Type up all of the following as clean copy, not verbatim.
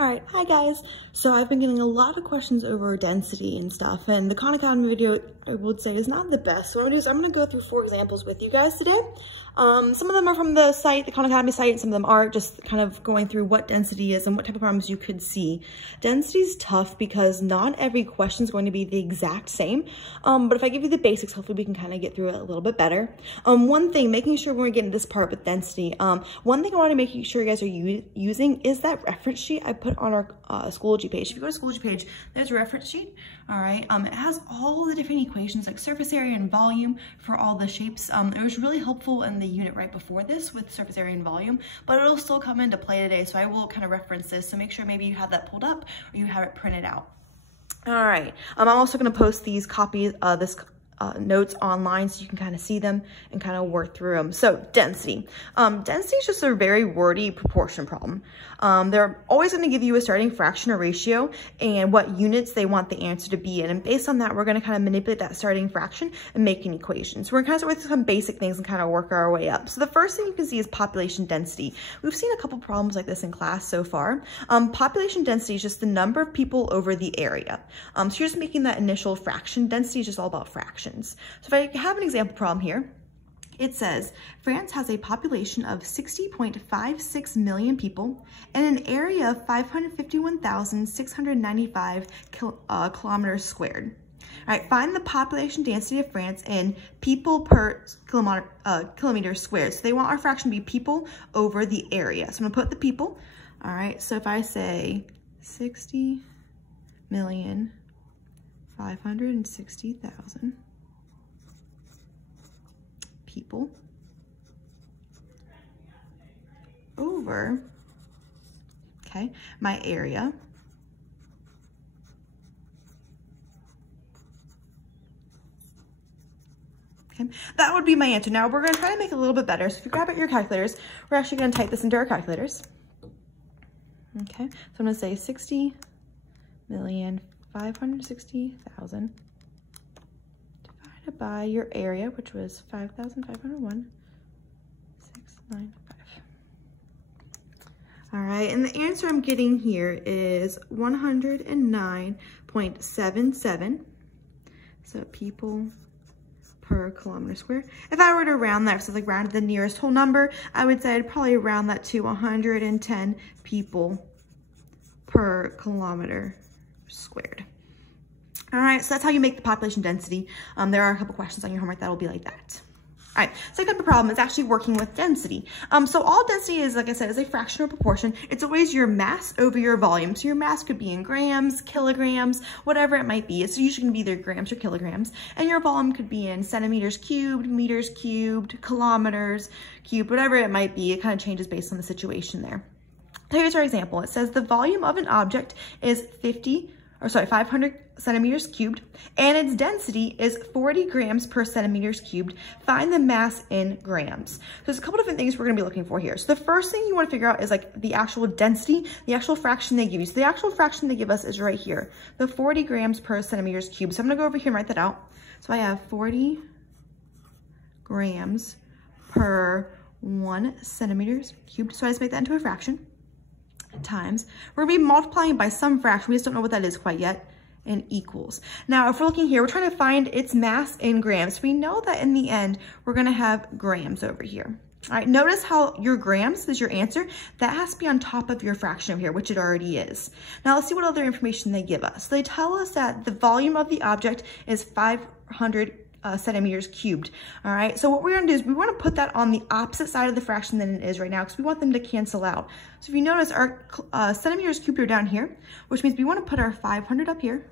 All right, hi guys. So I've been getting a lot of questions over density and stuff, and the Khan Academy video, I would say, is not the best. So what I'm gonna do is I'm gonna go through 4 examples with you guys today. Some of them are from the site, the Khan Academy site, and some of them aren't, just kind of going through what density is and what type of problems you could see. Density is tough because not every question is going to be the exact same, but if I give you the basics, hopefully we can kind of get through it a little bit better. One thing, making sure when we're getting this part with density, one thing I want to make sure you guys are using is that reference sheet I put on our Schoology page. If you go to Schoology page, there's a reference sheet, all right? It has all the different equations like surface area and volume for all the shapes. It was really helpful in the unit right before this with surface area and volume, but it'll still come into play today, so I will kind of reference this, so make sure maybe you have that pulled up or you have it printed out. All right, I'm also going to post these copies, notes online so you can kind of see them and kind of work through them. So density. Density is just a very wordy proportion problem. They're always going to give you a starting fraction or ratio and what units they want the answer to be in. And based on that, we're going to kind of manipulate that starting fraction and make an equation. So we're going to start with some basic things and kind of work our way up. So the first thing you can see is population density. We've seen a couple problems like this in class so far. Population density is just the number of people over the area. So you're just making that initial fraction. Density is just all about fractions. So if I have an example problem here, it says France has a population of 60.56 million people and an area of 551,695 kilometers squared. All right, find the population density of France in people per kilometer squared. So they want our fraction to be people over the area. So I'm gonna put the people. All right, so if I say 60,560,000 people over, okay, my area, okay, that would be my answer. Now we're going to try to make it a little bit better. So if you grab out your calculators, we're actually going to type this into our calculators. Okay, so I'm going to say 60,560,000 divided by your area, which was 5,501,695. All right, and the answer I'm getting here is 109.77. So people per kilometer square. If I were to round that, so like round the nearest whole number, I would say I'd probably round that to 110 people per kilometer squared. All right, so that's how you make the population density. There are a couple questions on your homework that will be like that. All right, second type of problem is actually working with density. So all density is, like I said, is a fraction or proportion. It's always your mass over your volume. So your mass could be in grams, kilograms, whatever it might be. It's usually gonna be either grams or kilograms. And your volume could be in centimeters cubed, meters cubed, kilometers cubed, whatever it might be. It kind of changes based on the situation there. So here's our example. It says the volume of an object is 500 centimeters cubed, and its density is 40 grams per centimeters cubed. Find the mass in grams. So there's a couple different things we're gonna be looking for here. So the first thing you wanna figure out is like the actual density, the actual fraction they give you. So the actual fraction they give us is right here, the 40 grams per centimeters cubed. So I'm gonna go over here and write that out. So I have 40 grams per 1 centimeters cubed. So I just make that into a fraction. Times, we're gonna be multiplying by some fraction, we just don't know what that is quite yet, and equals. Now, if we're looking here, we're trying to find its mass in grams. We know that in the end, we're gonna have grams over here. All right, notice how your grams is your answer. That has to be on top of your fraction over here, which it already is. Now, let's see what other information they give us. They tell us that the volume of the object is 500 centimeters cubed. All right, so what we're gonna do is we wanna put that on the opposite side of the fraction than it is right now because we want them to cancel out. So if you notice, our centimeters cubed are down here, which means we wanna put our 500 up here.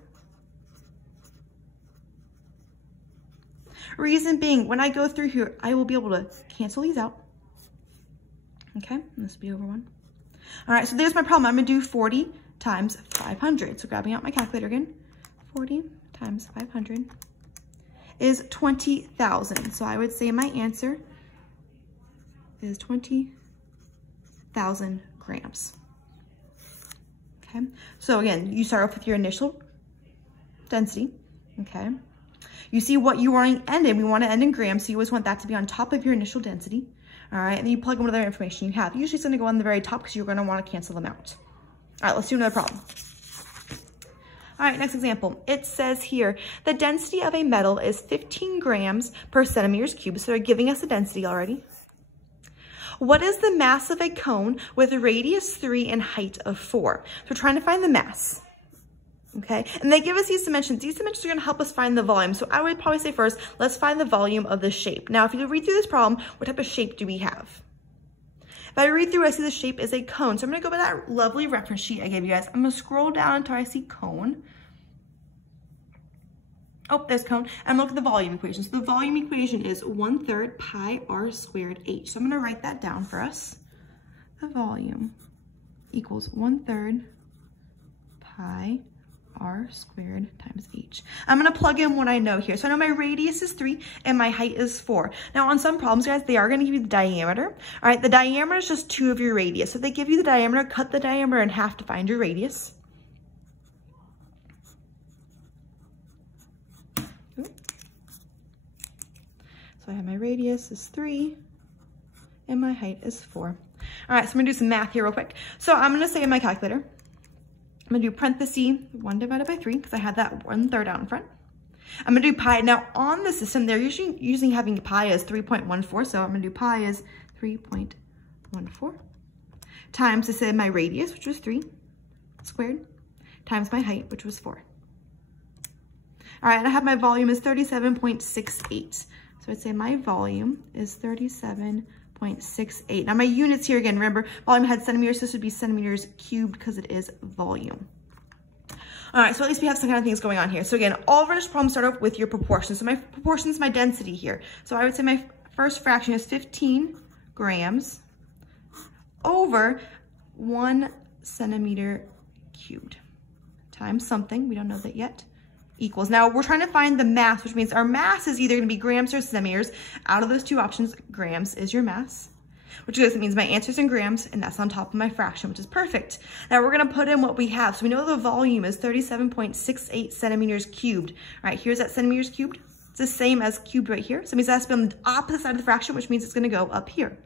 Reason being, when I go through here, I will be able to cancel these out. Okay, and this will be over 1. All right, so there's my problem. I'm gonna do 40 times 500. So grabbing out my calculator again, 40 times 500. Is 20,000. So I would say my answer is 20,000 grams. Okay, so again, you start off with your initial density, okay? You see what you want to end in. We want to end in grams, so you always want that to be on top of your initial density. All right, and then you plug in whatever information you have. Usually it's going to go on the very top because you're going to want to cancel them out. All right, let's do another problem. All right, next example. It says here, the density of a metal is 15 grams per centimeters cubed. So they're giving us the density already. What is the mass of a cone with radius 3 and height of 4? So we're trying to find the mass. Okay, and they give us these dimensions. These dimensions are going to help us find the volume. So I would probably say first, let's find the volume of the shape. Now, if you read through this problem, what type of shape do we have? If I read through, I see the shape is a cone. So I'm going to go by that lovely reference sheet I gave you guys. I'm going to scroll down until I see cone. Oh, there's cone. And I'm going to look at the volume equation. So the volume equation is 1/3 pi r squared h. So I'm going to write that down for us. The volume equals 1/3 pi r squared times h. I'm going to plug in what I know here. So I know my radius is 3 and my height is 4. Now on some problems, guys, they are going to give you the diameter. All right, the diameter is just 2 of your radius. So if they give you the diameter, cut the diameter in half to find your radius. So I have my radius is 3 and my height is 4. All right, so I'm going to do some math here real quick. So I'm going to say in my calculator, I'm going to do parentheses 1 divided by 3 because I had that 1/3 out in front. I'm going to do pi. Now on the system, they're usually having pi as 3.14. So I'm going to do pi as 3.14 times, to say my radius, which was 3 squared, times my height, which was 4. All right, and I have my volume is 37.68. So I'd say my volume is 37.68. Now my units here again, remember volume had centimeters, so this would be centimeters cubed because it is volume. All right, so at least we have some kind of things going on here. So again, all of our problems start off with your proportions. So my proportion is my density here. So I would say my first fraction is 15 grams over 1 centimeter cubed times something, we don't know that yet, equals. Now we're trying to find the mass, which means our mass is either going to be grams or centimeters. Out of those two options, grams is your mass, which means my answer is in grams, and that's on top of my fraction, which is perfect. Now we're going to put in what we have. So we know the volume is 37.68 centimeters cubed. All right, here's that centimeters cubed. It's the same as cubed right here. So it means that's on the opposite side of the fraction, which means it's going to go up here.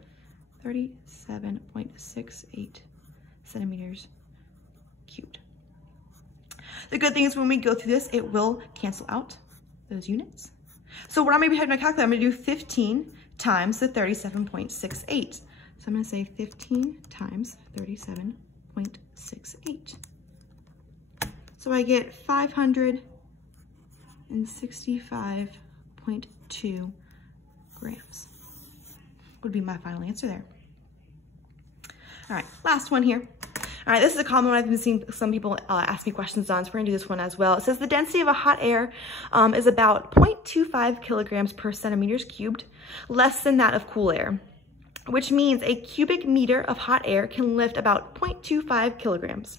37.68 centimeters cubed. The good thing is when we go through this, it will cancel out those units. So what I'm going to be having my calculator, I'm going to do 15 times the 37.68. So I'm going to say 15 times 37.68. So I get 565.2 grams would be my final answer there. All right, last one here. All right, this is a common one I've been seeing some people ask me questions on, so we're gonna do this one as well. It says the density of a hot air is about 0.25 kilograms per centimeters cubed, less than that of cool air, which means a cubic meter of hot air can lift about 0.25 kilograms.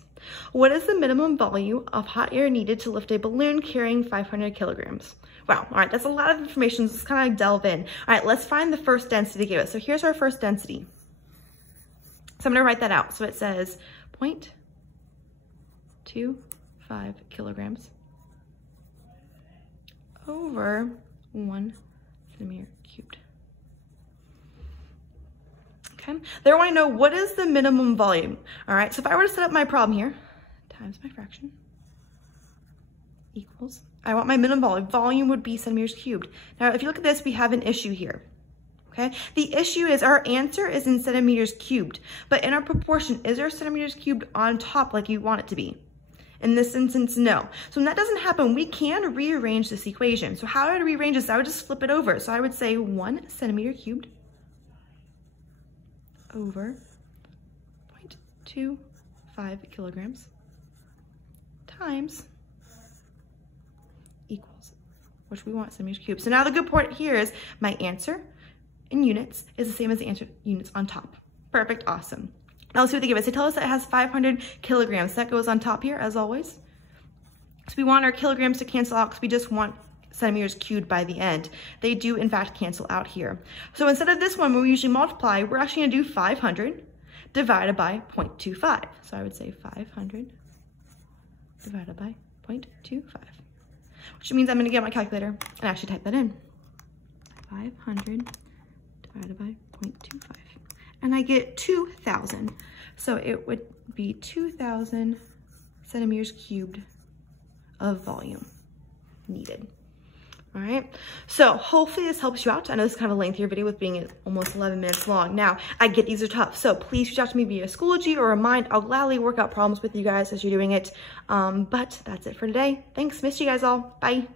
What is the minimum volume of hot air needed to lift a balloon carrying 500 kilograms? Wow, all right, that's a lot of information, so let's kind of delve in. All right, let's find the first density to give us. So here's our first density. So I'm gonna write that out. So it says 0.25 kilograms over 1 centimeter cubed. Okay, they want to know what is the minimum volume. All right, so if I were to set up my problem here, times my fraction equals, I want my minimum volume. Volume would be centimeters cubed. Now, if you look at this, we have an issue here. Okay, the issue is our answer is in centimeters cubed, but in our proportion, is our centimeters cubed on top like you want it to be? In this instance, no. So when that doesn't happen, we can rearrange this equation. So how would I rearrange this? I would just flip it over. So I would say 1 centimeter cubed over 0.25 kilograms times equals, which we want centimeters cubed. So now the good part here is my answer in units is the same as the answer units on top. Perfect, awesome. Now let's see what they give us. They tell us that it has 500 kilograms. That goes on top here as always. So we want our kilograms to cancel out because we just want centimeters cubed by the end. They do in fact cancel out here. So instead of this one where we usually multiply, we're actually gonna do 500 divided by 0.25. So I would say 500 divided by 0.25, which means I'm gonna get my calculator and actually type that in. 500 divided by 0.25. And I get 2,000. So it would be 2,000 centimeters cubed of volume needed. All right, so hopefully this helps you out. I know this is kind of a lengthier video with being almost 11 minutes long. Now, I get these are tough, so please reach out to me via Schoology or Remind. I'll gladly work out problems with you guys as you're doing it. But that's it for today. Thanks, missed you guys all. Bye.